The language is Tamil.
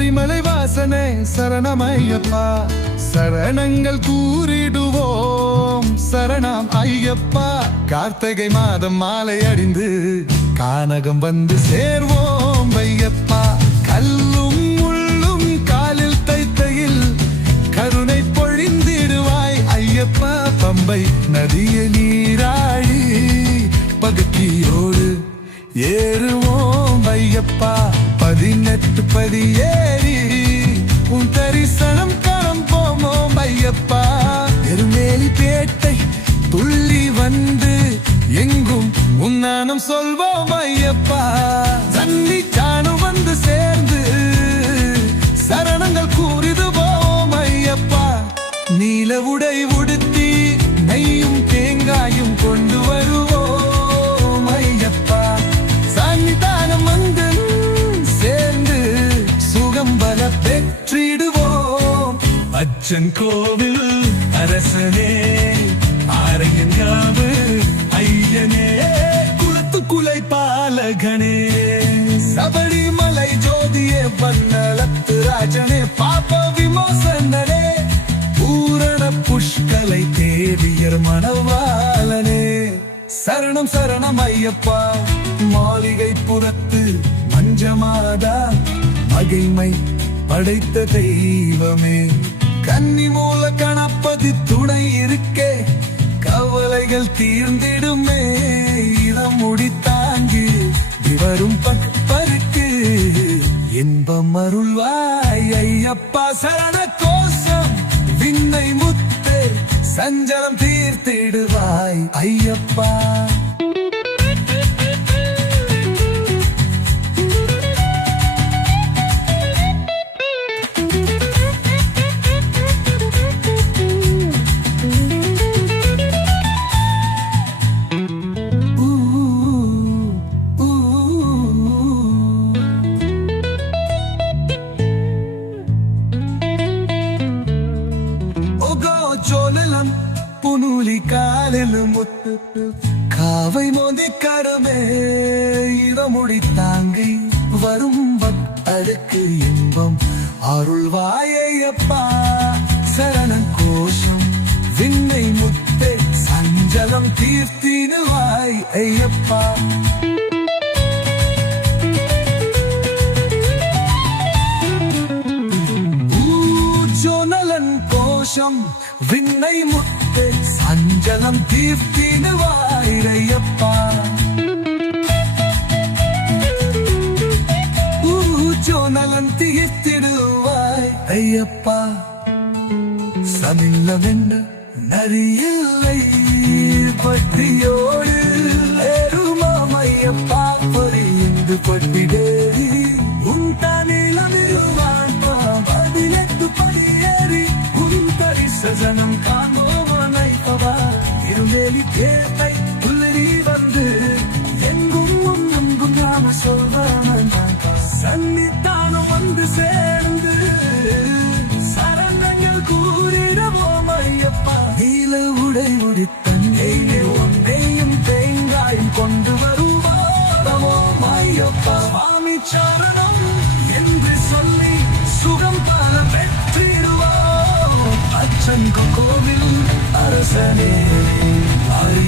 சபரிமலை வாசனே சரணமையப்பா சரணங்கள் கூறிடுவோம் சரணம் ஐயப்பா கார்த்திகை மாதம் மாலை அடிந்து கானகம் வந்து சேர்வோம் ஐயப்பா கல்லும் முள்ளும் காலில் தைத்தையில் கருணை பொழிந்திடுவாய் ஐயப்பா பம்பை நதிய நீராழி பகுதியோடு ஏறுவோம் ஐயப்பா பதினெட்டு பதியே ஐயப்பா பெருமேலி பேட்டை துள்ளி வந்து எங்கும் உன்னானம் சொல்வோம் ஐயப்பா. தண்ணி சாணம் வந்து சேர்ந்து சரணங்கள் கூறிடுவோம் ஐயப்பா. நீல உடை அச்சன் கோவில் அரசனே ஆரையன் ஐயனே. குளத்து குலை பாலகனே. சபரிமலை ஜோதியே பன்னலத்து ராஜனே பாப்ப விமோசனே பூரண புஷ்கலை தேவியர் மணவாளனே. சரணம் சரணம் ஐயப்பா மாளிகை புறத்து மஞ்சமாதா மகிமை படைத்த தெய்வமே. கன்னி மூல கணப்பதி துணை இருக்கே. கவலைகள் தீர்ந்திடுமே. இடம் முடித்தாங்கி இவரும் பற்பருக்கு இன்பம் அருள்வாய் ஐயப்பா சரண கோஷம் விண்ணை முத்து. சஞ்சலம் தீர்த்திடுவாய் ஐயப்பா. புனூலி காலிலும் முத்து காவை மோதி கருமே இடமுடி தாங்கி வரும் பக்தருக்கு இன்பம் அருள் அருள்வாயப்பா சரணன் கோஷம் விண்ணை முத்தே சஞ்சலம் தீர்த்திடுவாய் ஐயப்பா ஊஜோனலன் கோஷம் விண்ணை முத்து அஞ்சலம் தீர்த்திடுவாயிரையப்பா ஊஜோனலன் தீர்த்திடுவாய் ஐயப்பா சமில்லமென்று நரியில்லை. பட்டியோடு இருவேலி பேட்டை புல்லரி வந்து. எங்கும் முன்னும் நாம சொல்வான் சன்னிதானம் வந்து சேர்ந்து. சரணங்கள் கூறிடவோம் ஐயப்பா. நீல உடை உடித்தன் ஒன்றையும் தேங்காயும் கொண்டு வருவோம் ஐயப்பா. சுவாமி சரணம் என்று சொல்லி சுகம் பல பெற்றிடுவோம். அச்சன் கோவில் அரசனே.